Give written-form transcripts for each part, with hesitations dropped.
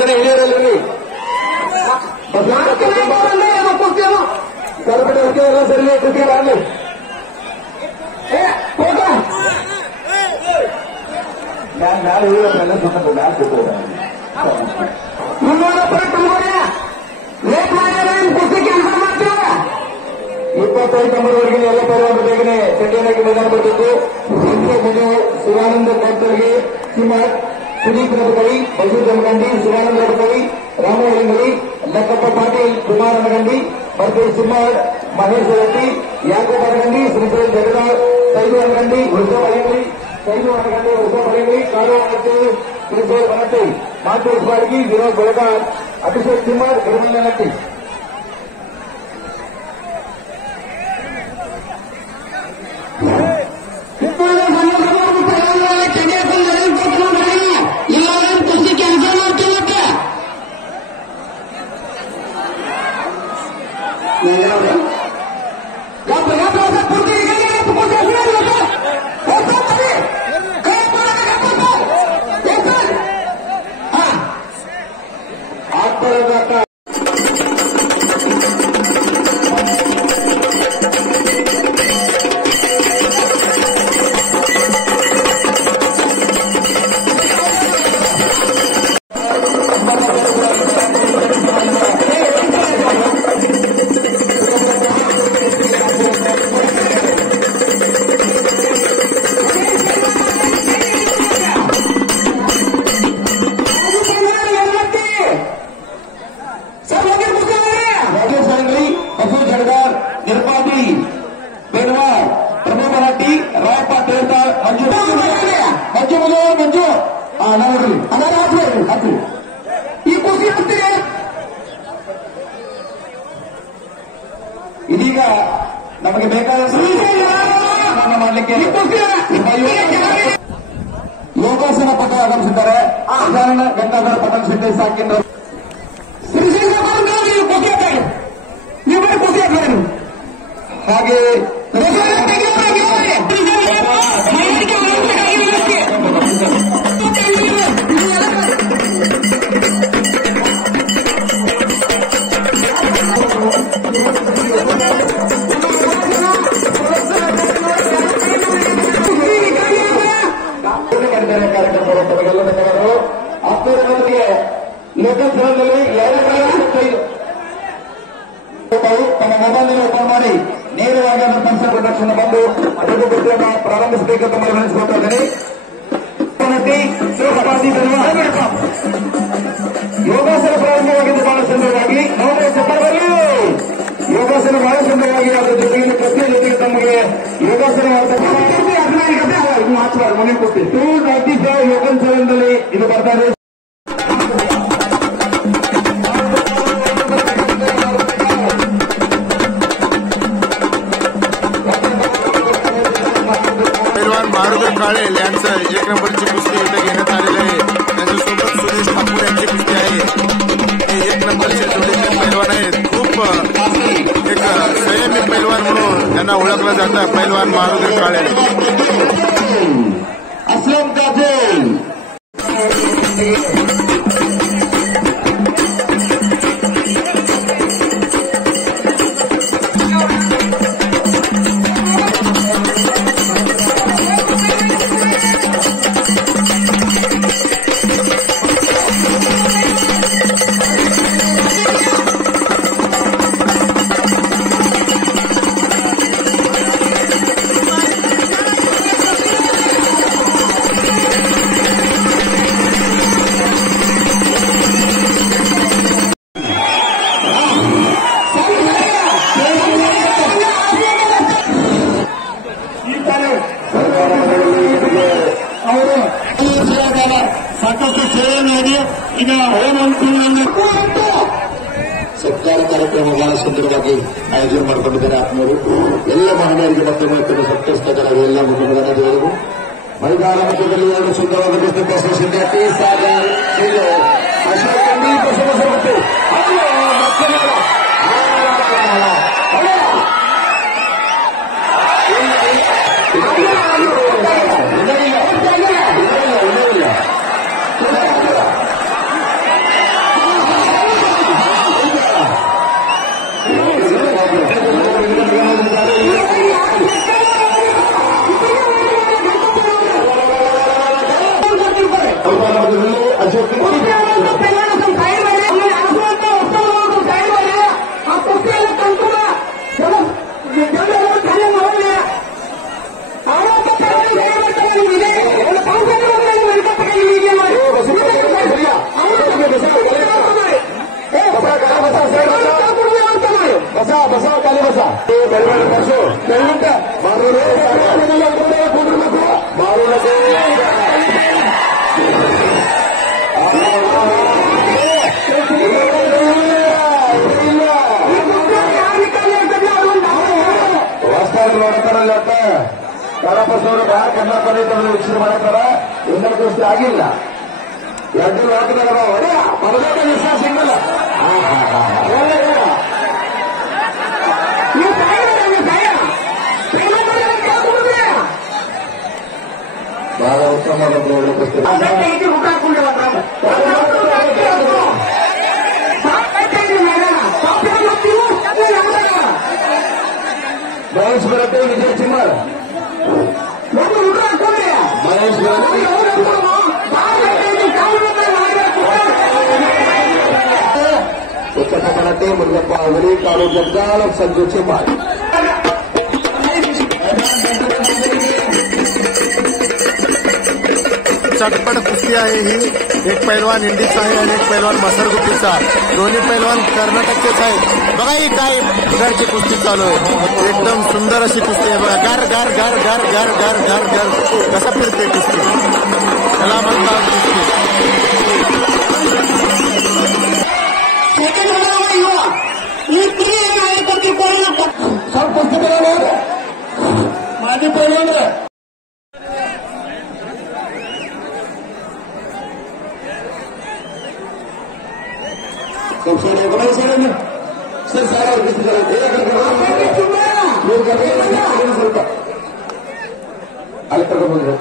ಜನ ಹಿರಿಯರಲ್ಲಿ ಕರ್ಬಿಡೋಕೆ ಎಲ್ಲ ಸರಿ ಕೃತಿಯಲ್ಲ ಅಲ್ಲಿ ನಾನು ನಾಳೆ ಹೇಳೋದ್ರೆಲ್ಲ ಸುತ್ತ ಮ್ಯಾಚ್ ಮುನ್ನೂರ ಲೇಟ್ ಮಾಡಿದ್ರೆ ಕುಸ್ತಿ ಕೆಲಸ ಮಾಡ್ತೀರ 25 ನಂಬರ್ವರೆಗೆ ಎಲ್ಲ ಪರವಾಗಿ ಬೇಗನೆ ಚಂಡಿಯನ್ನಾಗಿ ಮೈದಾನ ಬರಬೇಕು. ಸಂಜೆ ಮನು ಶಿವಾನಂದ ಕೋರ್ತರ್ಗೆ ಸಿಂಹರ್, ಸುದೀಪ್ ರಬಕಳಿ, ಬಸೂರ್ ಜಮಗಂಡಿ, ಶಿವಾನಂದ ರಬಕಳಿ, ರಾಮಲಿಂಗಳಿ, ಲಕ್ಕಪ್ಪ ಪಾಟೀಲ್, ಕುಮಾರ್ ಅನಗಂಡಿ, ಬರ್ದೇ ಸಿಂಹರ್, ಮಹೇಶ್ ರೆಡ್ಡಿ, ಯಾಕೂಬ್ ಅನಗಂಡಿ, ಶ್ರೀಧರ್ ಜಗದಾಳ್, ಸೈದು ಅನಗಂಡಿ, ವೃಷಭ ಅಯ್ಯಂಗಳಿ, ಕಾರು ಅನಟ್ಟಿ, ಶ್ರೀಧರ್ ಅನಟ್ಟಿ, ಮಾತೇಶ್ ಬಾಡ್ಗಿ, ವಿನೋದ್ ಬೆಳಗಾರ್, ಅಭಿಷೇಕ್ ಸಿಂಹರ್, ಗರುಮಲ್ ಅನಟ್ಟಿ. ಇದೀಗ ನಮಗೆ ಬೇಕಾದ ಮಾಡಲಿಕ್ಕೆ ಯೋಗಾಸನ ಪಟ ಆಗಮಿಸಿದ್ದಾರೆ. ಗಜಾನನ ಗಂಗಾಧರ ಪಟನ್ ಶೆಟ್ಟಿ ಸಾಕಿಂದ್ರ ಹಾಗೆ ಲೋಕಲ್ ಸ್ಥಳದಲ್ಲಿ ತಮ್ಮ ಮೊಬೈಲ್ ಓಪನ್ ಮಾಡಿ ನೇರವಾಗಿ ಅದರ ಪಂಚ ಪ್ರೊಡಕ್ಷನ್ ಬಂದು ಅದಕ್ಕೆ ಗೊತ್ತಿರುವ ಪ್ರಾರಂಭಿಸಬೇಕು ತಮ್ಮ ಗಮನಿಸಿಕೊಳ್ತಾ ಇದ್ದೇನೆ. ಯೋಗಾಸನ ಪ್ರಾರಂಭವಾಗಿದ್ದು ಬಹಳ ಸುಂದರವಾಗಿ ನೋಡಲು ಬರಲಿ. ಯೋಗಾಸನ ಬಹಳ ಸುಂದರವಾಗಿ ಅದರ ಜೊತೆಗೆ ಪ್ರತಿ ಜೊತೆಗೆ ತಮಗೆ ಯೋಗಾಸನ ಮನೆ ಕೊಟ್ಟು 295 ಯೋಗನ್ ಸಲದಲ್ಲಿ ಇದು ಬರ್ತಾರೆ. मारुदर काळे यांचं 1 नंबरची कुस्ती इथे घेण्यात आलेली आहे. त्यांच्यासोबत सुरेश ठाकूर यांची कुस्ती आहे. हे 1 नंबरचे जोडीचे पैलवान आहेत. खूप एक संयमी पैलवान म्हणून त्यांना ओळखलं जातं. पैलवान मारुदर काळे. असलम काजल ಸಾಕಷ್ಟು ಸೇವೆ ಮಾಡಿ ಈಗ ಸತ್ಕಾರ ಕಾರ್ಯಕ್ರಮ ಬಹಳ ಸುಂದರವಾಗಿ ಆಯೋಜನೆ ಮಾಡಿಕೊಂಡಿದ್ದಾರೆ. ಆತ್ಮೀಯರು ಎಲ್ಲ ಮಹಿಳೆಯರಿಗೆ ಮತ್ತೊಮ್ಮೆ ಸತ್ಕರಿಸ್ತಾ ಎಲ್ಲ ಮುಖಂಡರು ಮೈದಾನ ಮಧ್ಯದಲ್ಲಿ 2 ಸುಂದರವಾದ ಟಿ ಸಾಗರ್ ಕಾರಪಸವರು ಯಾರು ಕನ್ನಡ ವೀಕ್ಷಣೆ ಮಾಡತ್ತಾರ ಇನ್ನೂ ಕುಸ್ತಿ ಆಗಿಲ್ಲ. ಎರಡು ಹಾಕಿದಾಗ ಹೊಡೆಯ ಪರದೋಟ ವಿಶ್ವಾಸ ಸಿಗಲ್ಲ. ಬಹಳ ಉತ್ತಮ ಕುಸ್ತಿ ಮಹೇಶ್ ಬರತ್ತೆ ವಿಜಯ ಚಿಮ್ಮರ್ ಮಹೇಶ್ ಉತ್ತರ ಕನ್ನಡ ಮುರುಗಪ್ಪ ಅವರಿ ಕಾರು ಜಗದಾಳ ಸಂಜು ಚಿಮ್ಮರ್. चटपट कुस्ती आहे ही. एक पैलवान इंडीचा आहे आणि एक पैलवान मसरगुट्टीचा. दोन्ही पैलवान कर्नाटकचेच आहेत. बघा ही काय प्रकारची कुस्ती चालू आहे. एकदम सुंदर अशी कुस्ती आहे बघा. गार गार गार गार गार गार गार गार कसा फिरते कुस्ती त्याला म्हणतात कुस्ती. सब कुस्ती माझी पैलवान सर सारा ಸ್ವಲ್ಪ ಅಲ್ಲಿ ತಗೊಂಡ್ಬಂದ್ರೆ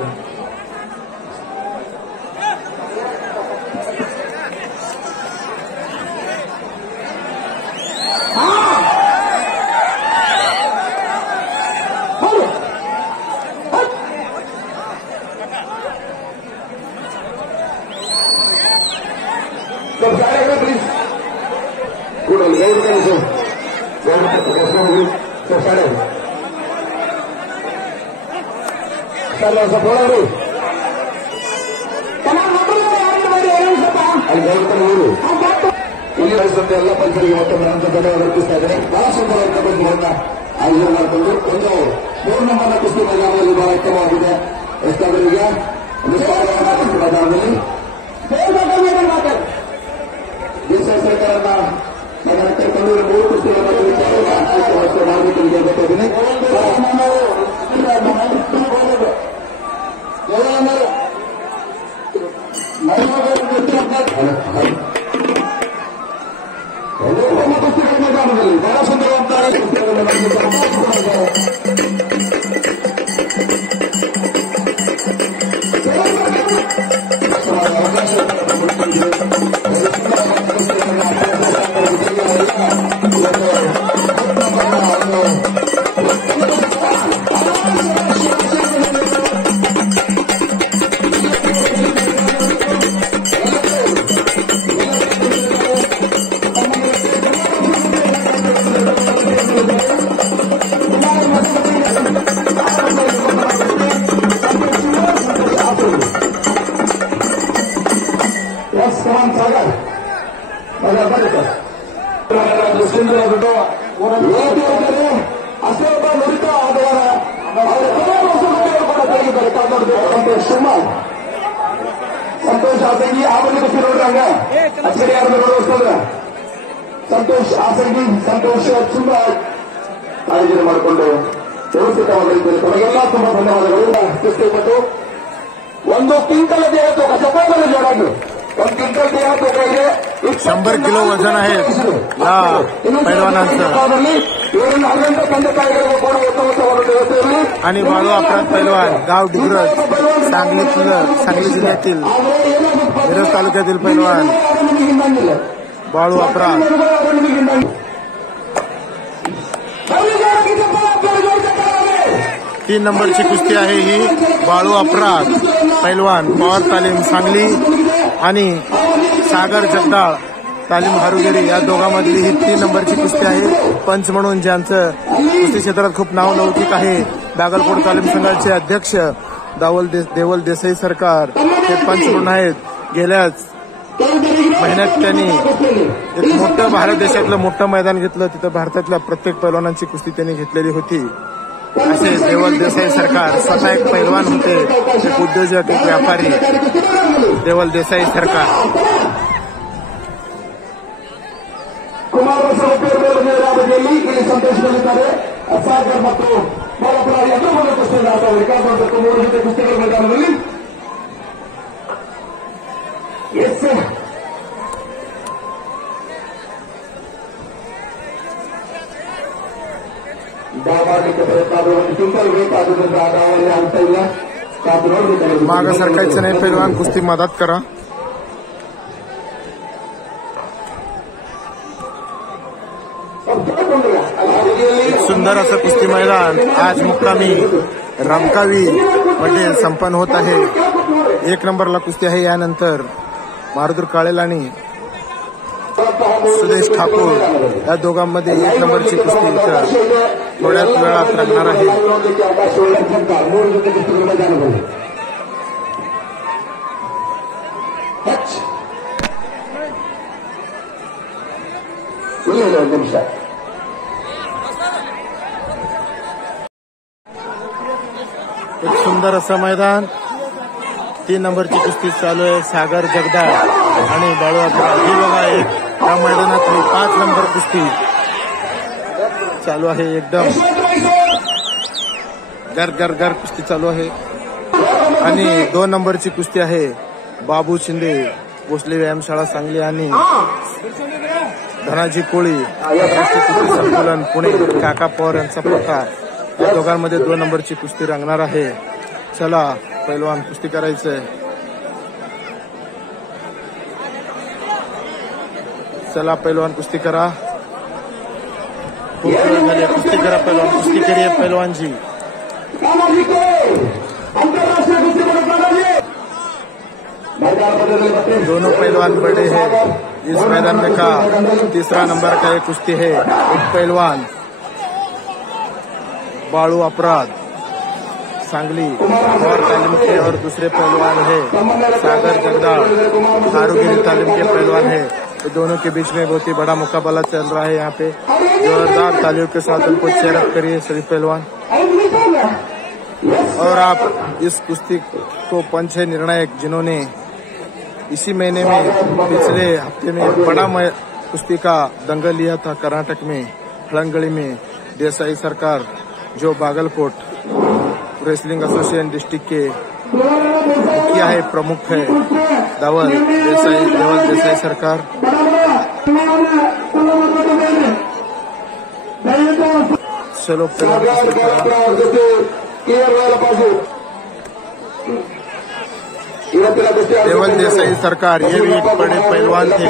ಸ್ವಲ್ಪ ಸಾರ ಪ್ಲೀಸ್ ಕೂಡಲಿ ಗೌರವ साढ़े ಬೋಳವರು ಅಲ್ಲಿ ಗೌರವರು ಇಲ್ಲಿ ನಡೆಸುವಂತ ಎಲ್ಲ ಪಂಚರಿಗೆ ಮತ್ತೊಮ್ಮೆ ಅಂತ ಧನ್ಯವಾದ ಅರ್ಪಿಸ್ತಾ ಇದ್ದೇನೆ. ಬಹಳ ಸುಂದರವಾದ ಕುಸ್ತಿಗಳನ್ನ ಆಯೋಜನೆ ಮಾಡಿಕೊಂಡು ಒಂದು 3 ನಂಬರ್ನ ಕುಸ್ತಿ ಮೈದಾನದಲ್ಲಿ ಬಹಳ ಉತ್ತಮವಾಗಿದೆ. ಎಷ್ಟಾದ್ರಿಗೆ ಕುಸ್ತಿ ಮೈದಾನದಲ್ಲಿ ದೇಶ ಸರ್ಕಾರನ ಕಣ್ಣೂರು 3 ಕುಸ್ತಿಗಳನ್ನು ಮಾಡಬೇಕು ಅಂತ ಗೊತ್ತಿದ್ದೀನಿ. ಮೈದಾನದಲ್ಲಿ ಬಹಳ ಸುಂದರವಾದ ಅಸೋಬ ನುರಿತ ಆದವರ ಸಂತೋಷ್ ಆಸಂಗಿ ಆವಲ್ಲಿ ಕುಸ್ತಿ ನೋಡ್ರಂಗ ಅಚ್ಚರಿ ಯಾರು ನೋಡೋದ್ರ ಸಂತೋಷ್ ಆಸಂಗಿ ಸಂತೋಷ್ ತುಂಬಾ ಆಯೋಜನೆ ಮಾಡಿಕೊಂಡು ವ್ಯವಸ್ಥಿತವಾದ ರೀತಿಯಲ್ಲಿ ತಮಗೆಲ್ಲ ತುಂಬಾ ಧನ್ಯವಾದಗಳು. ಕುಸ್ತಿ ಕೊಟ್ಟು 1 ಕ್ವಿಂಟಲ್ ದೇಹ ತೂಕ ಚಪಾದಲ್ಲಿ ಜೋಡಾದ್ರು 1 क्विंटल देह तूक ಇದೆ. 100 किलो वजन आहे या पैलवानांचं. आणि बाळू अपराध पैलवान गाव डिग्रज सांगली जिल्ह्यातील मिरज तालुक्यातील पैलवान बाळू अपराध. तीन नंबरची कुस्ती आहे ही. बाळू अपराध पैलवान पवार तालीम सांगली आणि सागर जगदाळ तालीम हारुगेरी या दोघांमधली ही 3 नंबरची कुस्ती आहे. पंच म्हणून ज्यांचं कुस्ती क्षेत्रात खूप नावलौकिक आहे बागलकोट तालीम संघाचे अध्यक्ष देवल देसाई सरकार हे पंच म्हणून आहेत. गेल्याच महिन्यात त्यांनी एक मोठं भारत देशातलं मोठं मैदान घेतलं. तिथं भारतातल्या प्रत्येक पैलवानांची कुस्ती त्यांनी घेतलेली होती. असे देवल देसाई सरकार स्वतः एक पैलवान होते, एक उद्योजक, एक व्यापारी. देवल देसाई सरकार ಕುಮಾರಸ್ವಾಮಿ ಇಲ್ಲಿ ಸಂತೋಷದಲ್ಲಿದ್ದಾರೆ. ಸಾಗರ್ ಮತ್ತು ಬಾಲಪುರ ಎಲ್ಲರೂ विकास करतो मोर इथे कुस्तीकर मैदानावरील येस माग सरकायचं नाही पैलवान, कुस्ती मदत करा. एक सुंदर असं कुस्ती मैदान आज मुक्कामी रमकावी मध्ये संपन्न होत आहे. 1 नंबरला कुस्ती आहे. यानंतर मारुदूर काळेल आणि सुदेश ठाकूर या दोघांमध्ये 1 नंबरची कुस्ती इथं थोड्याच वेळात रंगणार आहे. एक सुंदर असं मैदान. 3 नंबरची कुस्ती चालू आहे. सागर जगदाळ आणि बाळू अपराध ही बघा एक या मैदानातली 5 नंबर कुस्ती चालू आहे. एकदम गर कुस्ती चालू आहे. आणि 2 नंबरची कुस्ती आहे. बाबू शिंदे भोसले व्यायामशाळा सांगली आणि धनाजी कोळी राष्ट्रीय कुस्ती संकुलन पुणे काका पवार यांचा प्रकार. या दोघांमध्ये 2 नंबरची कुस्ती रंगणार आहे. चला पैलवान कुस्ती करायचंय. चला पैलवान कुस्ती करा. खूप वेळ झाली कुस्ती करा पैलवान. कुस्ती करिए पैलवान जी. दोनों पहलवान बड़े हैं. इस मैदान में का 3रा नंबर का एक कुश्ती है. एक पहलवान बाळू अपराध सांगली और तालीम के और दूसरे पहलवान है सागर जगदाल कारूगिरी तालीम के पहलवान है. ये दोनों के बीच में बहुत ही बड़ा मुकाबला चल रहा है. यहाँ पे जोरदार तालियों के साथ उनको चेयर अप करिए सभी पहलवान. और आप इस कुश्ती को पंच है निर्णायक जिन्होंने इसी महीने में पिछले हफ्ते में बड़ा कुश्ती का दंगल लिया था कर्नाटक में हड़ंगड़ी में. देसाई सरकार जो बागलकोट रेसलिंग एसोसिएशन डिस्ट्रिक्ट के मुखिया है, प्रमुख है देवल देसाई सरकार. चलो देवल देसाई सरकार ये भी एक बड़े पहलवान थे.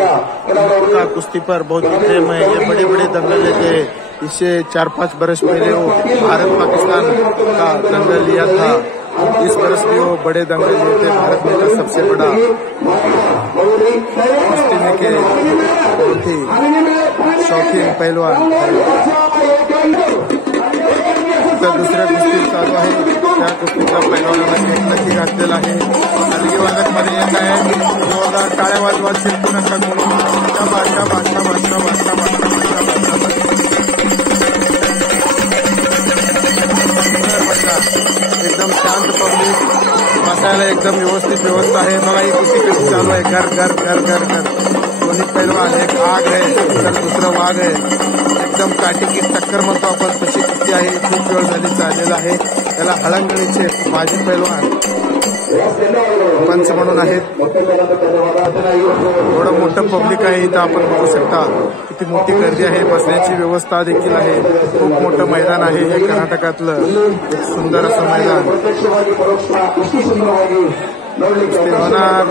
उनका कुश्ती पर बहुत प्रेम है. ये बड़े बड़े दंगल लेते हैं. इससे 4-5 बरस पहले वो भारत पाकिस्तान का दंगल लिया था. इस बरस भी वो बड़े दंगल लिए थे. भारत में का सबसे बड़ा कुश्ती में के बहुत ही शौकीन पहलवान. दुसऱ्या कुस्ती चालू आहे. त्या कुस्तीचा पैलवानाला एक नक्की घातलेला आहे. हलगी वादक मध्ये येत आहे. जोरदार टाळ्या वाजवत शिरकू नका कोणी. एकदम शांत पब्लिक. बसायला एकदम व्यवस्थित व्यवस्था आहे. बघा ही कुस्ती कशी चालू आहे. घर दोन्ही पैलवान. एक आग आहे तर दुसरं वाघ आहे. एकदम काठी की टक्कर म्हणतो आपण तशी कुस्ती आहे. खूप वेळ झाली चाललेला आहे. त्याला हळंगळीचे माजी पैलवान पंच म्हणून आहेत. थोडं मोठं पब्लिक आहे इथं आपण बघू शकता. किती मोठी गर्दी आहे. बसण्याची व्यवस्था देखील आहे. खूप मोठं मैदान आहे हे कर्नाटकातलं एक सुंदर असं मैदान. होणार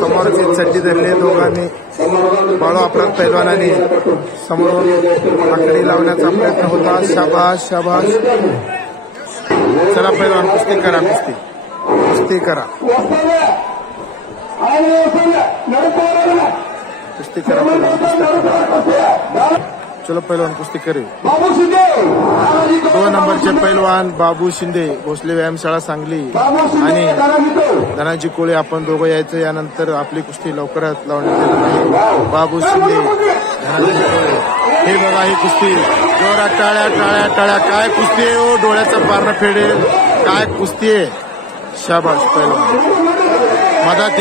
समोरची चड्डी धरली दोघांनी. बाळू अपराध पैलवानांनी समोरून आकडी लावण्याचा प्रयत्न होता. शाबाश. चला पैलवान कुस्ती करा. कुस्ती करा. चलो पैलवान कुस्ती करे. 2 नंबरचे पैलवान बाबू शिंदे भोसले व्यायामशाळा सांगली आणि धनाजी कोळे आपण दोघं यायचं. यानंतर आपली कुस्ती लवकरात लावण्यात येणार आहे. बाबू शिंदे धनाजी कोळे हे बघा ही कुस्ती. जोरात टाळ्या. काय कुस्ती आहे हो. डोळ्याचा पारणं फेडेल. काय कुस्ती आहे. शाबाश पैलवान. मदत.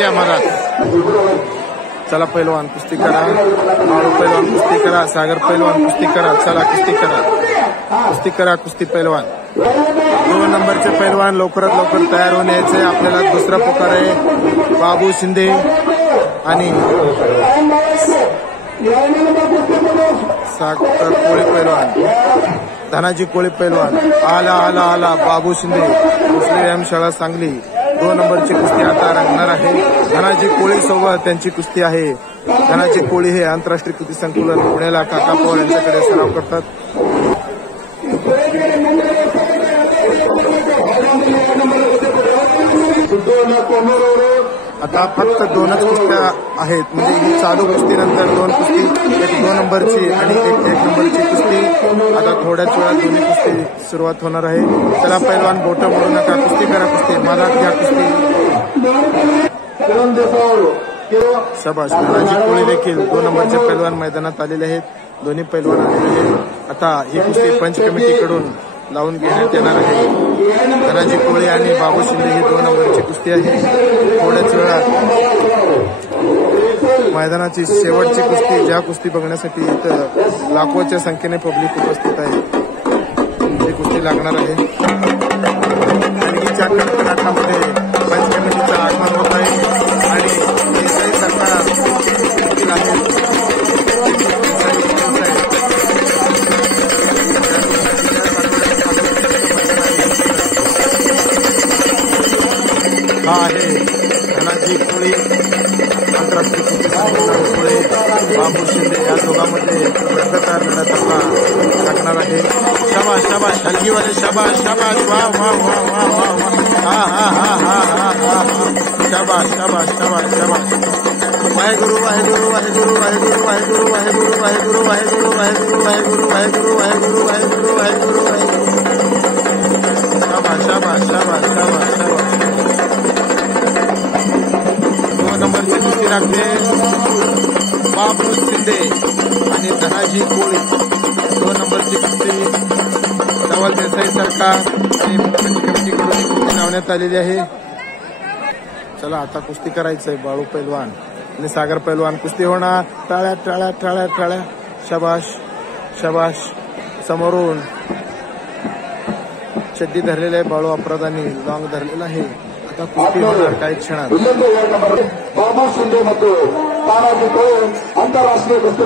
चला पैलवान कुस्ती करा. बाळू पैलवान कुस्ती करा. सागर पैलवान कुस्ती करा. चला कुस्ती करा. कुस्ती पैलवान. 2 2 नंबरचे पैलवान लवकरात लवकर तयार होऊन यायचे. आपल्याला दुसरा पुकार आहे बाबू शिंदे आणि साखर कोळी पैलवान धनाजी कोळी पैलवान. आला आला आला बाबू शिंदे भोसले व्यायामशाळा सांगली. 2 नंबरची कुस्ती आता रंगणार आहे. धनाजी कोळी सोबत त्यांची कुस्ती आहे. धनाजी कोळी हे आंतरराष्ट्रीय कुस्ती संकुलन पुण्याला काका पवार यांच्याकडे सराव करतात. आता फक्त 2च कुस्त्या आहेत. म्हणजे ही चालू कुस्तीनंतर 2 कुस्ती, एक 2 नंबरची आणि एक 1 नंबरची कुस्ती. आता थोड्याच वेळात दोन्ही कुस्ती सुरुवात होणार आहे. चला पैलवान बोटं मोडू नका, कुस्ती करा, कुस्ती मनात घ्या, कुस्ती. शाबाश. धनाजी कोळी देखील 2 नंबरचे पैलवान मैदानात आलेले आहेत. दोन्ही पैलवान आलेले आहेत. आता ही कुस्ती पंच कमिटीकडून लावून घेण्यात येणार आहे. धनाजी कोळी आणि बाबू शिंदे ही 2 नंबरची कुस्ती आहे. थोड्याच वेळात मैदानाची शेवटची कुस्ती, ज्या कुस्ती बघण्यासाठी इथं लाखोच्या संख्येने पब्लिक उपस्थित आहे, ही कुस्ती लागणार आहे. थंडीच्या कडकडाटामध्ये पंच कमिटीचं आगमन होत आहे आणि देसाई सरकार देखील आहे. हा आहे धनाजी कोळी आंतरराष्ट्रीय कुस्ती संकुलन पुणे, बाबू शिंदे या दोघांमध्ये रक्तदार लढत आपला लागणार आहे. शाबाश शाबाश हलगीवाले, शाबाश शाबाश, वा वा वा वा वा वा, हा हा हा हा हा हा हा, शाबाश शाबाश शाबाश शाबाश. वाहेगुरु वाहेगुरु वाहेगुरु वाहेगुरु वाहेगुरु वाहेगुरु वाहेगुरु वाहेगुरु वाहेगुरु वाहेगुरु वाहेगुरु वाहेगुरु वाहेगुरु वाहेगुरु. शाबाश शाबाश शाबाश शाबाश शाबाश. 2 नंबरची कुस्ती लागते बाबू शिंदे आणि धनाजी कोळी. 2 नंबरची कुस्ती धवल देसाई सरकार आणि पंच कमिटीकडून कुस्ती लावण्यात आलेली आहे. चला आता कुस्ती करायचंय. बाळू पैलवान आणि सागर पैलवान कुस्ती होणार. टाळ्या टाळ्या टाळ्या टाळ्या. शाबाश शाबाश. समोरून चड्डी धरलेला आहे बाळू अपराधानी, लॉंग धरलेला आहे. आता कुस्ती होणार काही क्षणात. बाबू शिंदे ಮತ್ತು ತಾನಾಜಿ ಕೋಳಿ ಅಂತಾರಾಷ್ಟ್ರೀಯ कुस्ती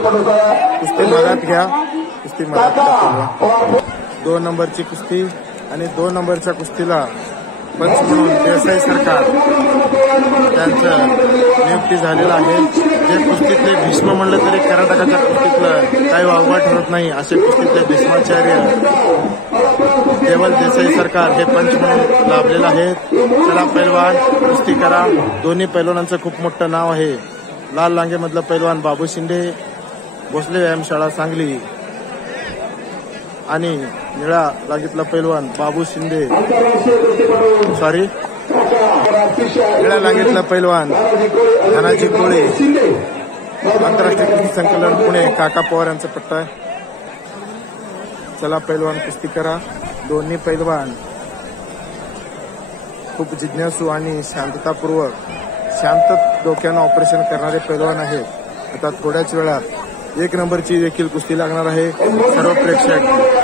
मागात घ्या, कुस्ती मागात घ्या. 2 नंबरची कुस्ती आणि 2 नंबरच्या कुस्तीला पंच म्हणून देसाई सरकार त्यांचं नियुक्ती झालेलं आहे. जे कुस्तीतले भीष्म म्हणलं तरी कर्नाटकाच्या कुस्तीतलं काही वावगा ठरत नाही, असे कुस्तीतले भीष्माचार्य देवल देसाई सरकार हे पंच म्हणून लाभलेलं आहे. चला पैलवान कुस्ती करा. दोन्ही पैलवानांचं खूप मोठं नाव आहे. लाल लांगेमधलं पैलवान बाबू शिंदे भोसले व्यायामशाळा सांगली आणि निळा लांगीतला पैलवान बाबू शिंदे, सॉरी निळ्या लांगीतला पैलवान धनाजी कोळी आंतरराष्ट्रीय कुस्ती संकलन पुणे काका पवार यांचा पट्टा आहे. चला पैलवान कुस्ती करा. दोन्ही पैलवान खूप जिज्ञासू आणि शांततापूर्वक शांत डोक्यानं ऑपरेशन करणारे पैलवान आहेत. आता थोड्याच वेळात 1 नंबरची देखील कुस्ती लागणार आहे. सर्व प्रेक्षक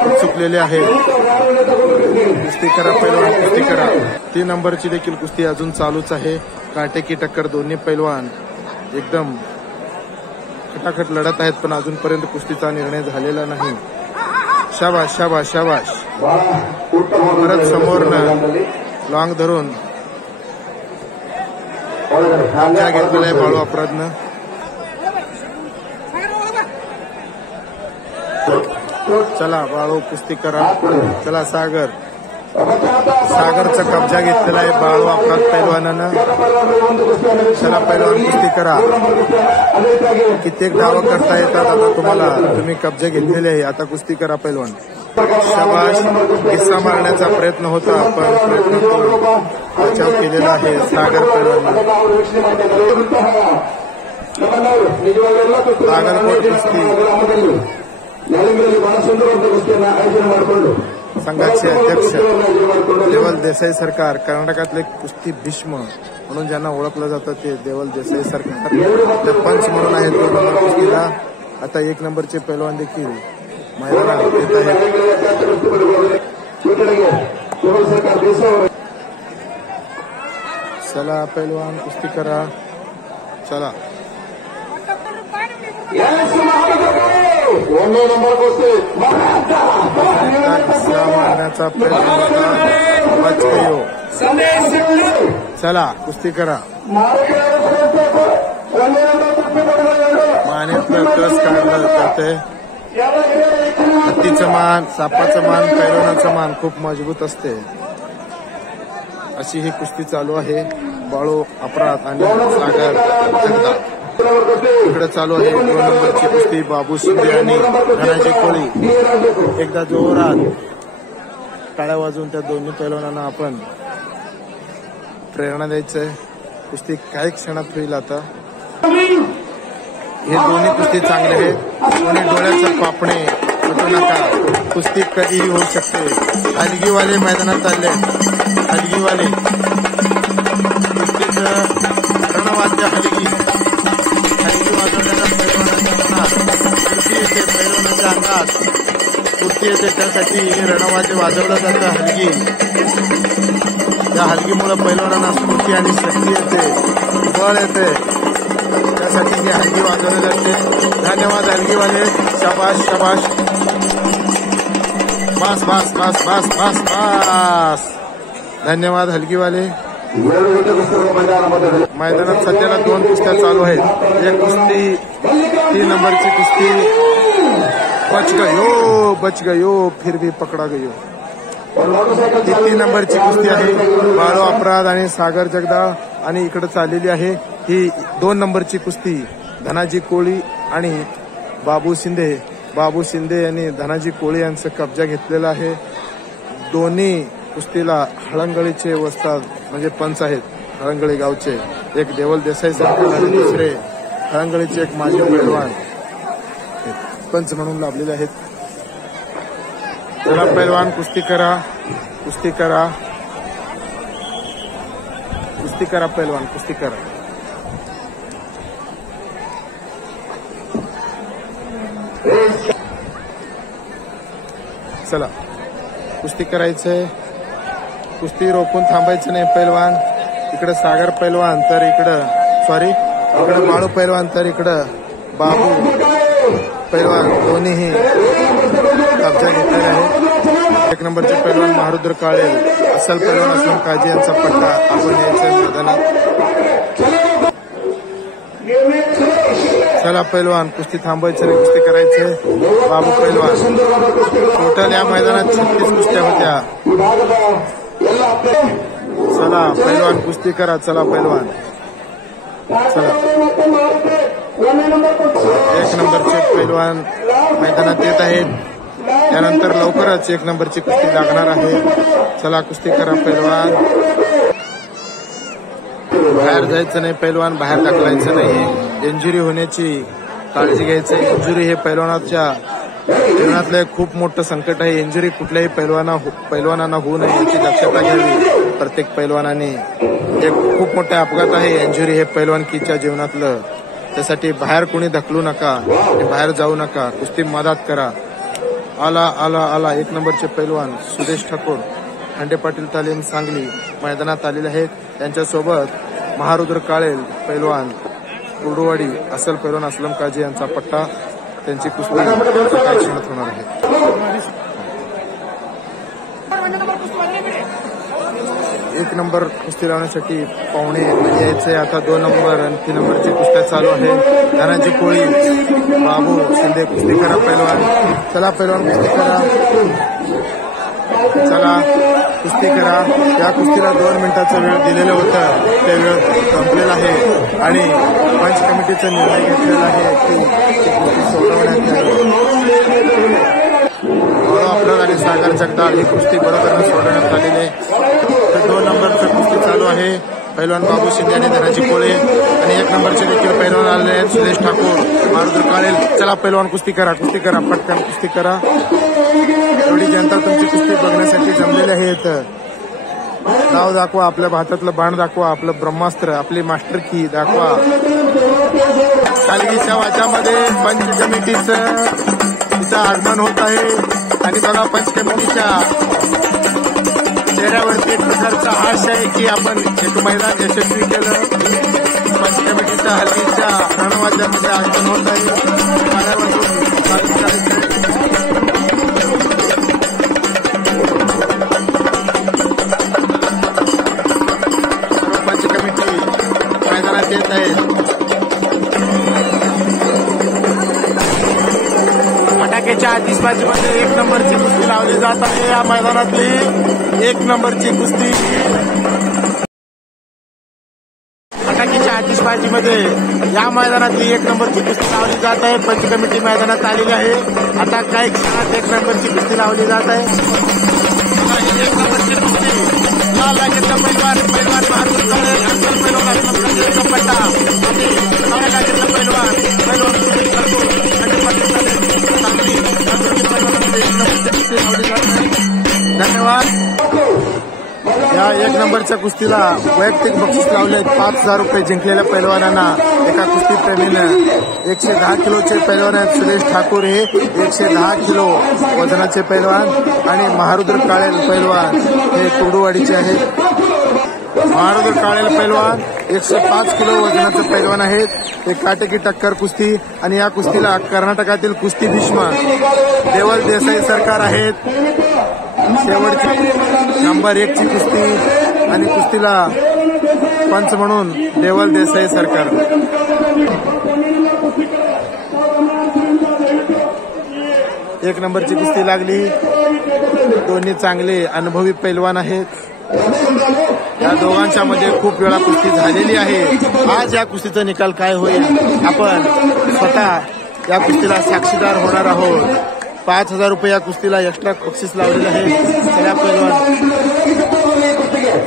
उत्सुकलेले आहेत. कुस्ती करा पैलवान, कुस्ती करा. 3 नंबरची देखील कुस्ती अजून चालूच आहे. काटेकी टक्कर. दोन्ही पैलवान एकदम खटाखट लढत आहेत, पण अजूनपर्यंत कुस्तीचा निर्णय झालेला नाही. शाबाश शाबाश शाबाश. परत समोरनं लॉंग धरून कब्जा घेतलेला आहे बाळू अपराधनं. चला बाळू कुस्ती करा. चला सागर, सागरचा कब्जा घेतलेला आहे बाळू अपराध पैलवानानं. चला पैलवान कुस्ती करा. कित्येक डावं करता येतात आता तुम्हाला, तुम्ही कब्जा घेतलेले आहे. आता कुस्ती करा पैलवान. शाबाश. किस्सा मारण्याचा प्रयत्न होता, पण प्रयत्नातून बचाव केलेला आहे सागर पैलवान. बागलकोट कुस्ती संघाचे अध्यक्ष देवल देसाई सरकार, कर्नाटकातले कुस्ती भीष्म म्हणून ज्यांना ओळखलं जातं ते देवल देसाई सरकार ते पंच म्हणून आहेत 2 नंबर कुस्तीला. आता 1 नंबरचे पैलवान देखील मैदानात येत आहेत. केवळ सरकार देशावर चला पैलवान कुस्ती करा. चला 1 नंबर कुस्ती तिसरा मारण्याचा प्रयत्न होता. बच गयो. चला कुस्ती करा. मानेतलं कस काढलं जाते. हत्तीचं मान, सापाचं मान, पैलवानाचं मान खूप मजबूत असते. अशी ही कुस्ती चालू आहे. बाळू अपराध आणि सागर जगताप इकडे चालू आहे. 2 नंबरची कुस्ती बाबू शिंदे आणि धनाजी कोळी. एकदा जोरात टाळ्या वाजवून त्या दोन्ही पैलवानांना आपण प्रेरणा द्यायचंय. कुस्ती काही क्षणात होईल. आता हे दोन्ही कुस्ती चांगले आहेत. कोणी डोळ्याचं पापणे उठू नका. कुस्ती कधीही होऊ शकते. हलगीवाले मैदानात चालले. हलगीवाले कुस्तीचं रणवाद्य हलगी वाजवण्याचा पैलवानाच्या मनात कुस्ती येते. पैलवानाच्या अंगात कुस्ती येते. त्यासाठी हे रणवाद्य वाजवलं जातं. हलगी. त्या हलगीमुळे पैलवानांना स्फूर्ती आणि शक्ती येते, बळ येते. त्यासाठी ही हलगी वाजवली जाते. धन्यवाद हलगीवाले. शाबाश शाबाश. बस बस बस बस बस बस. धन्यवाद हलगीवाले. मैदानात सध्याला 2 कुस्त्या चालू आहेत. एक कुस्ती 3 नंबरची कुस्ती बच गयो फिर भी पकडा गयो. ही 3 नंबरची कुस्ती आहे. बाळू अपराध आणि सागर जगताप आणि इकडे चाललेली आहे ही 2 नंबरची कुस्ती धनाजी कोळी आणि बाबू शिंदे यांनी धनाजी कोळी यांचा कब्जा घेतलेला आहे. दोन्ही कुस्तीला हळंगळीचे वस्ताद म्हणजे पंच आहेत. हळंगळी गावचे एक देवल देसाई सरकार आणि दुसरे हळंगळीचे एक माजी पैलवान पंच म्हणून लाभलेले आहेत. चला पैलवान कुस्ती करा. कुस्ती करा. कुस्ती करा पैलवान. कुस्ती करा. चला कुस्ती करायचंय. कुस्ती रोखून थांबायचं नाही. पैलवान इकडे सागर पैलवान तर इकडे बाळू पैलवान तर इकडं बाबू पैलवान दोन्हीही कब्जा घेतलेला आहे. 1 नंबरचे पैलवान महारुद्र काळे असल पैलवान असलम काजी यांचा पट्टा आपण यायचा मैदानात. चला पैलवान कुस्ती थांबायचं नाही. कुस्ती करायचे. बाबू पैलवान. टोटल या मैदानात 36 कुस्त्या होत्या. चला पैलवान कुस्ती करा. चला पैलवान. चला 1 नंबरचे पैलवान मैदानात येत आहेत. त्यानंतर लवकरच 1 नंबरची कुस्ती लागणार आहे. चला कुस्ती करा पैलवान. बाहेर जायचं नाही पैलवान. बाहेर ढकलायचं नाही. इंजुरी होण्याची काळजी घ्यायची. इंजुरी हे पैलवानाच्या जीवनातलं एक खूप मोठं संकट आहे. इंजुरी कुठल्याही पैलवानांना होऊ नये याची दक्षता घ्यावी प्रत्येक पैलवानाने. एक खूप मोठा अपघात आहे इंजुरी हे पैलवानकीच्या जीवनातलं. त्यासाठी बाहेर कोणी ढकलू नका. बाहेर जाऊ नका. कुस्ती मदत करा. आला 1 नंबरचे पैलवान सुदेश ठाकूर खंडे पाटील तालीम सांगली मैदानात आलेले आहेत. त्यांच्यासोबत महारुद्र काळे पैलवान कुर्डुवाडी असल पैलवान असलम काजी यांचा पट्टा. त्यांची कुस्ती काही क्षणात होणार आहे. 1 नंबर कुस्ती लावण्यासाठी पाहुणे यायचे. आता 2 नंबर आणि 3 नंबरची कुस्त्या चालू आहे. धनाजी कोळी बाबू शिंदे कुस्ती करा पैलवान. चला पैलवान कुस्ती करा. चला कुस्ती करा. त्या कुस्तीला 2 मिनिटाचा वेळ दिलेलं होतं. ते वेळ संपलेला आहे आणि पंच कमिटीचा निर्णय घेतलेला आहे की कुस्ती सोडवण्यात यावी. अपराध आणि सागर जगताप ही कुस्ती बरोबर सोडवण्यात आलेली आहे. तर 2 नंबरचं कुस्ती चालू आहे. पैलवान बाबू शिंदे आणि धनाजी कोळे आणि 1 नंबरचे देखील पैलवान आले आहेत सुदेश ठाकूर महारुद्र काळे. चला पैलवान कुस्ती करा. कुस्ती करा. पटकन कुस्ती करा. एवढी जनता तुमची कुस्ती बघण्यासाठी जमलेली आहेत. नाव दाखवा. आपल्या भातातलं बाण दाखवा. आपलं ब्रह्मास्त्र आपली मास्टर की दाखवा. कालगीच्या वाच्यामध्ये पंच कमिटीचं तिचं आगमन होत आहे आणि बघा पंच कमिटीच्या चेहऱ्यावरती एक प्रकारचा हास आहे की आपण एक मैदान यशस्वी केलं. पंच कमिटीच्या हलगीच्या रणवाद्यामध्ये आयोजन होत आहे. पाण्यावरून स्वागत करायचं. पंच कमिटी मैदानात येत आहे. फटाक्याच्या आतिषबाजीमध्ये 1 नंबरची कुस्ती लावली जात आहे. या मैदानातली 1 नंबरची कुस्ती. फटाक्याच्या आतिषबाजीमध्ये या मैदानातली 1 नंबरची कुस्ती लावली जात आहे. पंच कमिटी मैदानात आलेली आहे. आता काही क्षणात 1 नंबरची कुस्ती लावली जात आहे. 1 नंबरची कुस्ती. लाल लागेल पैलवान पट्टा आणि लागेल पैलवान धन्यवाद. या 1 नंबरच्या कुस्तीला वैयक्तिक बक्षीस लावले. 5,000 रुपये जिंकलेल्या पैलवानांना एका कुस्ती प्रेमीनं 110 किलोचे पैलवान आहेत सुरेश ठाकूर. हे 110 किलो वजनाचे पैलवान आणि महारुद्र काळेल पैलवान हे कुर्डुवाडीचे आहेत. महारुद्र काळेल पैलवान 105 किलो वजनाचे पैलवान आहेत. हे काटेकी टक्कर कुस्ती आणि या कुस्तीला कर्नाटकातील कुस्ती भीष्म देवल देसाई सरकार आहेत. शेवटची नंबर 1 ची कुस्ती आणि कुस्तीला पंच म्हणून देवल देसाई सरकार. एक नंबरची कुस्ती लागली. दोन्ही चांगले अनुभवी पैलवान आहेत. या दोघांच्या मध्ये खूप वेळा कुस्ती झालेली आहे. आज या कुस्तीचा निकाल काय होईल आपण स्वतः या कुस्तीला साक्षीदार होणार आहोत. 5,000 रुपये या कुस्तीला एक्स्ट्रा बक्षीस लावलेले आहे.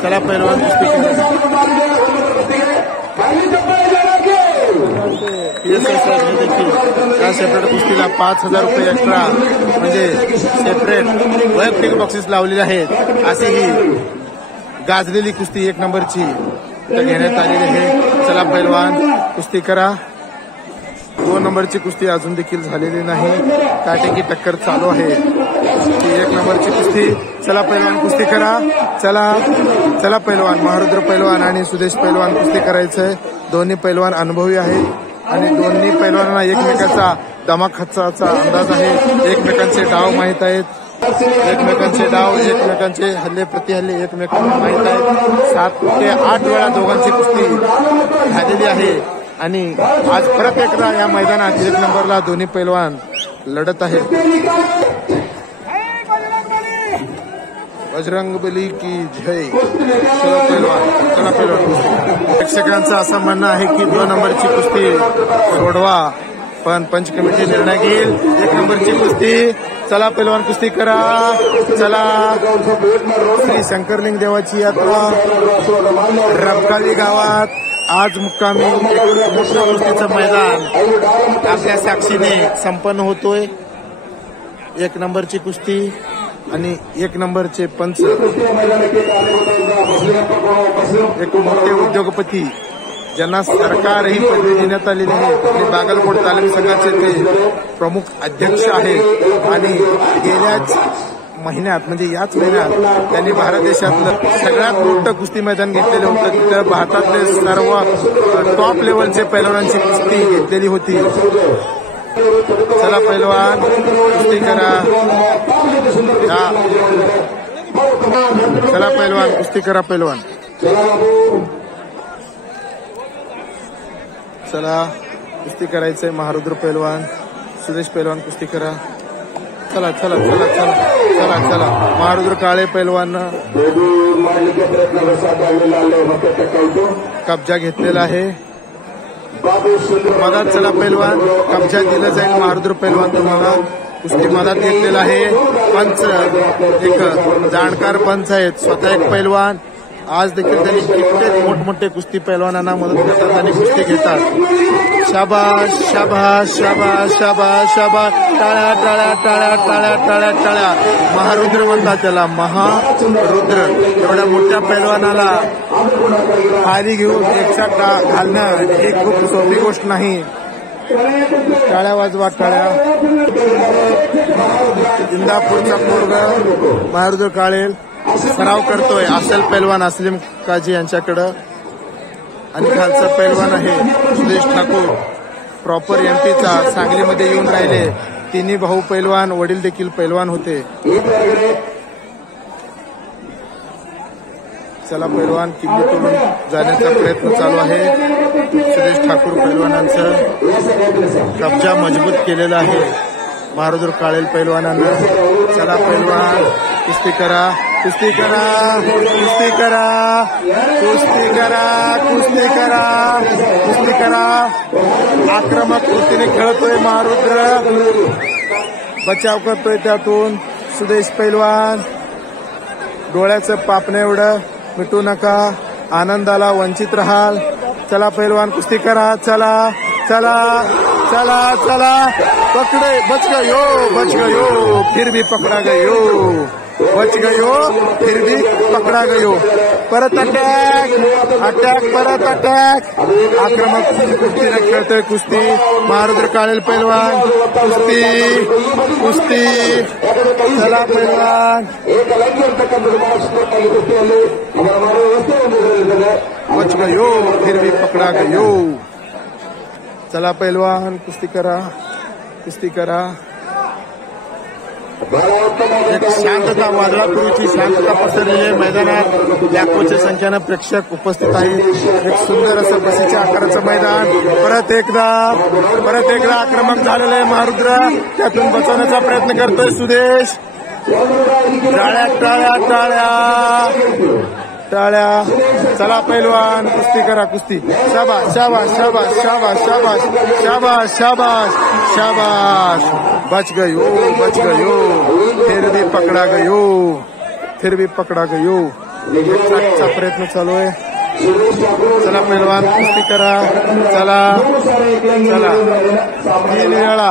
चला पैलवान कुस्ती देखील त्या सेपरेट कुस्तीला 5,000 रुपये एक्स्ट्रा म्हणजे सेपरेट वैयक्तिक बक्षीस लावलेले आहेत. अशी ही गाजलेली कुस्ती 1 नंबरची घेण्यात आलेली आहे. चला पैलवान कुस्ती करा. 2 नंबरची कुस्ती अजून देखील झालेली नाही. काटेकी टक्कर चालू आहे. 1 नंबरची कुस्ती. चला पैलवान कुस्ती करा. चला पैलवान महारुद्र पैलवान आणि सुदेश पैलवान कुस्ती करायचंय. दोन्ही पैलवान अनुभवी आहेत आणि दोन्ही पैलवानांना एकमेकाचा धमाकाचा अंदाज आहे. एकमेकांचे डाव माहीत आहेत. एकमेकांचे हल्ले प्रतिहल्ले एकमेकांना माहीत आहेत. 7 ते 8 वेळा दोघांची कुस्ती झालेली आहे आणि आज परत एकदा या मैदानात 1 नंबरला दोन्ही पैलवान लढत आहेत. बजरंगबली की जय. चला पैलवान. प्रेक्षकांचं असं म्हणणं आहे की 2 नंबरची कुस्ती सोडवा पण पंच कमिटी निर्णय घेईल. 1 नंबरची कुस्ती. चला पैलवान कुस्ती करा. चला श्री शंकरलिंग देवाची यात्रा रबकाली गावात आज मुक्कामी एक मोठं कुस्तीचं मैदान आपल्या साक्षीने संपन्न होतोय. 1 नंबरची कुस्ती आणि 1 नंबरचे पंच एक मोठे उद्योगपती ज्यांना सरकारही पदवी देण्यात आलेली आहे आणि बागलकोट तालीम संघाचे ते प्रमुख अध्यक्ष आहेत आणि गेल्याच महिन्यात म्हणजे याच महिन्यात त्यांनी भारत देशातलं सगळ्यात मोठं कुस्ती मैदान घेतलेलं होतं. तिथं भारतातले सर्व टॉप लेवलचे पैलवानांची कुस्ती घेतलेली होती. चला पैलवान कुस्ती करा. चला पैलवान कुस्ती करा. पैलवान चला कुस्ती करायचंय. महारुद्र पैलवान सुदेश पैलवान कुस्ती करा. चला महारुद्र काळे पैलवान कब्जा घेतलेला आहे. मधात चला पैलवान कब्जा दिला जाईल. महारुद्र पैलवान तुम्हाला कुस्ती मधात घेतलेला आहे. पंच एक जाणकार पंच आहेत. स्वतः एक पैलवान. आज देखील त्यांनी कित्येक मोठमोठे कुस्ती पैलवानांना मदत करतात आणि कुस्ती घेतात. शाबाश शाबाश शाबाश शाबाश शाबाश. टाळ्या टाळ्या टाळ्या टाळ्या टाळ्या टाळ्या. महारुद्र म्हणतात त्याला. महारुद्र. एवढ्या मोठ्या पैलवानाला खाली घेऊन एकसाथ घालणं ही खूप सोपी गोष्ट नाही. टाळ्या वाजवा. टाळ्या. इंदापूरचा पोरगा महारुद्र काळेल सराव करतोय असेल पैलवान असलीम काजी यांच्याकडं. आणि खालचा पैलवान आहे सुदेश ठाकूर, प्रॉपर एमपीचा, सांगलीमध्ये येऊन राहिले. तिन्ही भाऊ पैलवान, वडील देखील पैलवान होते. चला पैलवान किल्ली तोडून जाण्याचा प्रयत्न चालू आहे. सुदेश ठाकूर पैलवानांचं कब्जा मजबूत केलेला आहे महारुद्र काळेल पैलवानांना. चला पैलवान कुस्ती करा, कुस्ती करा, कुस्ती करा, कुस्ती करा, कुस्ती करा, कुस्ती करा. आक्रमक वृत्तीने खेळतोय महारुद्र, बचाव करतोय त्यातून सुदेश पैलवान. डोळ्याचं पापणे एवढं मिटू नका, आनंदाला वंचित राहाल. चला पैलवान कुस्ती करा, चला चला चला चला. पकडे, बच गयो, बच गयो, फिर भी पकडा गयो, बच गयो, फिर भी पकडा गयो. परत अटॅक, अटॅक, परत अटॅक. आक्रमक कुस्तीने खेळतोय कुस्ती महारुद्र काळेल पैलवान. कुस्ती, कुस्ती. चला पैलवान, बच गयो, फिर भी पकडा गयो. चला पैलवान कुस्ती करा, कुस्ती करा. एक शांतता, वादळापूर्वीची शांतता पसरलेली आहे मैदानात. लाखोच्या संख्येनं प्रेक्षक उपस्थित आहेत. एक सुंदर असं बसीच्या आकाराचं मैदान. परत एकदा आक्रमक झालेलं आहे महारुद्र, त्यातून बचवण्याचा प्रयत्न करतोय सुदेश. टाळ्या टाळ्या टाळ्या टाळ्या. चला पैलवान कुस्ती करा, कुस्ती. शाबाश शाबाश शाबाश शाबाश शाबाश शाबाश शाबाश शाबाश. बच गयो, बच गयो, फिर भी पकडा गयो, फिर भी पकडा गयो. चा प्रयत्न चालू आहे. चला पैलवान कुस्ती करा, चला चला. 3 वेळा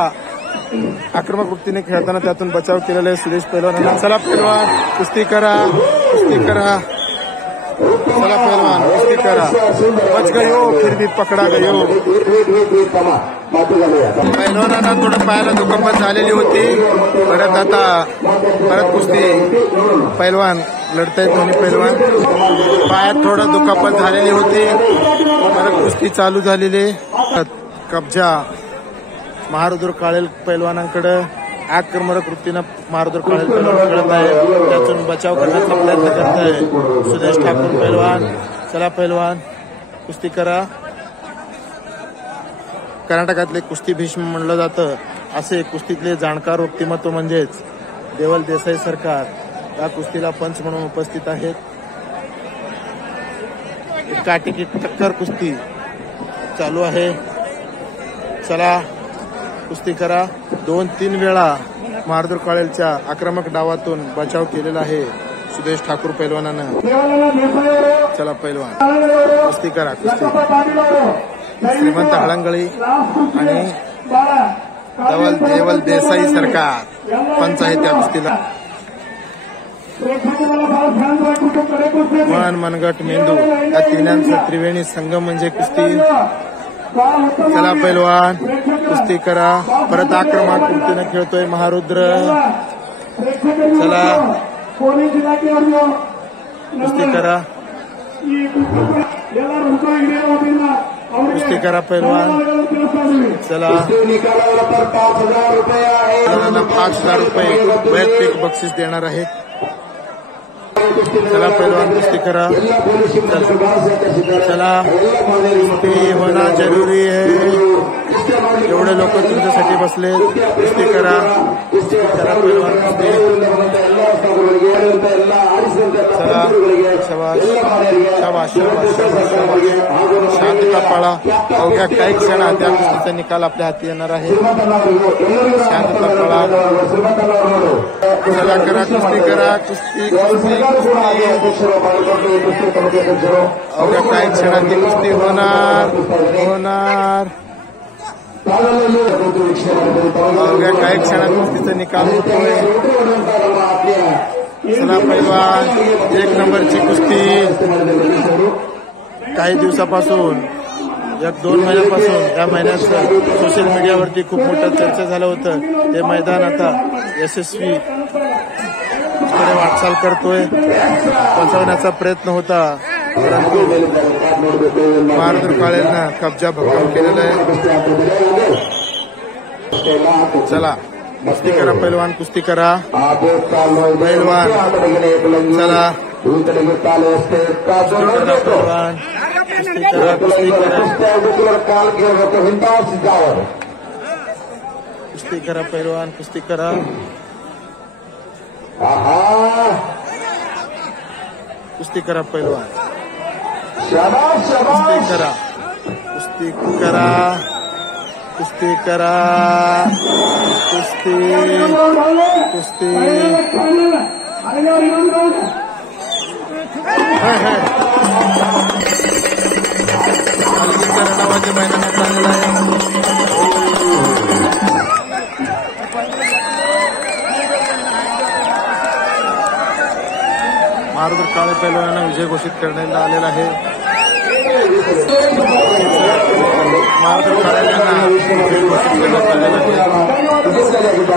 आक्रमक वृत्तीने खेळताना त्यातून बचाव केलेला आहे सुदेश पैलवानांना. चला पैलवान कुस्ती करा, कुस्ती करा. चला पैलवान कुस्ती करा, बच गयो, फिर भी पकडा गयो. पैलवानांना थोडं पायाला दुखापत झालेली होती. परत कुस्ती पैलवान लढतायत. दोन्ही पैलवान पायात थोडं दुखापत झालेली होती. परत कुस्ती चालू झालेली. कब्जा महारुद्र काळेल पैलवानांकडे. आक्रमक वृत्तीनं महारुद्र काळेल पैलवान खेळत आहे, त्यातून बचाव करण्याचा प्रयत्न करत आहे सुदेश ठाकूर पैलवान. चला पैलवान कुस्ती करा. कर्नाटकातले कुस्ती भीष्म म्हणलं जातं. असे कुस्तीतले जाणकार व्यक्तिमत्व म्हणजेच देवल देसाई सरकार या कुस्तीला पंच म्हणून उपस्थित आहेत. काटेकी टक्कर कुस्ती चालू आहे. चला कुस्ती करा. 2-3 वेळा महारुद्र काळेलच्या आक्रमक डावातून बचाव केलेला आहे सुदेश ठाकूर पैलवानानं. चला पैलवान कुस्ती करा, कुस्ती. श्रीमंत हळंगळी आणि देवल देसाई सरकार पंच आहे त्या कुस्तीला. मन, मनगट, मेंदू या तिन्यांचा त्रिवेणी संगम म्हणजे कुस्ती. चला पैलवान कुस्ती करा. परत आक्रमक वृत्तीने खेळतोय महारुद्र. चला कुस्ती करा, कुस्ती करा पैलवान. चला 5,000 रुपये वैयक्तिक बक्षीस देणार आहेत. चला पैलवान कुस्ती करा. चला कुस्ती होना जरुरी है. एवढे लोक तुमच्यासाठी बसले. कुस्ती करा. चला पैलवान कुस्ती. चला शाबाश शाबाश शाबाश शाबाश. शांतता पाळा. अवघ्या काही क्षणात त्या कुस्तीचा निकाल आपल्या हाती येणार आहे. शांतता पाळा. चला करा कुस्ती करा, कुस्ती कुस्ती कुस्ती. अवघ्या काही क्षणात ती कुस्ती होणार होणार. अवघ्या काही क्षणात कुस्तीचा निकाल होतोय. चला पैलवान 1 नंबरची कुस्ती. काही दिवसापासून 1-2 महिन्यापासून या महिन्यात सोशल मीडियावरती खूप मोठं चर्चा झालं होतं. ते मैदान आता यशस्वी कडे वाटचाल करतोय, बसवण्याचा प्रयत्न होता, परंतु मारुती काळेंना कब्जा भक्कम केलेला आहे. चला कुस्ती करा पैलवान, कुस्ती करा पैलवान, चला पैलवान, कुस्ती करा, कुस्ती करा, कुस्ती करा पैलवान, कुस्ती करा. कुस्ती करा पैलवान, कुस्ती करा, कुस्ती करा, कुस्ती करा, कुस्ती कुस्ती. हलगीचा रणवाजी मैदानात आलेला आहे. मारुती काळे पैलवानांना विजय घोषित करण्यात आलेला आहे. मारुती काळे यांना विजय घोषित करण्यात आलेला आहे.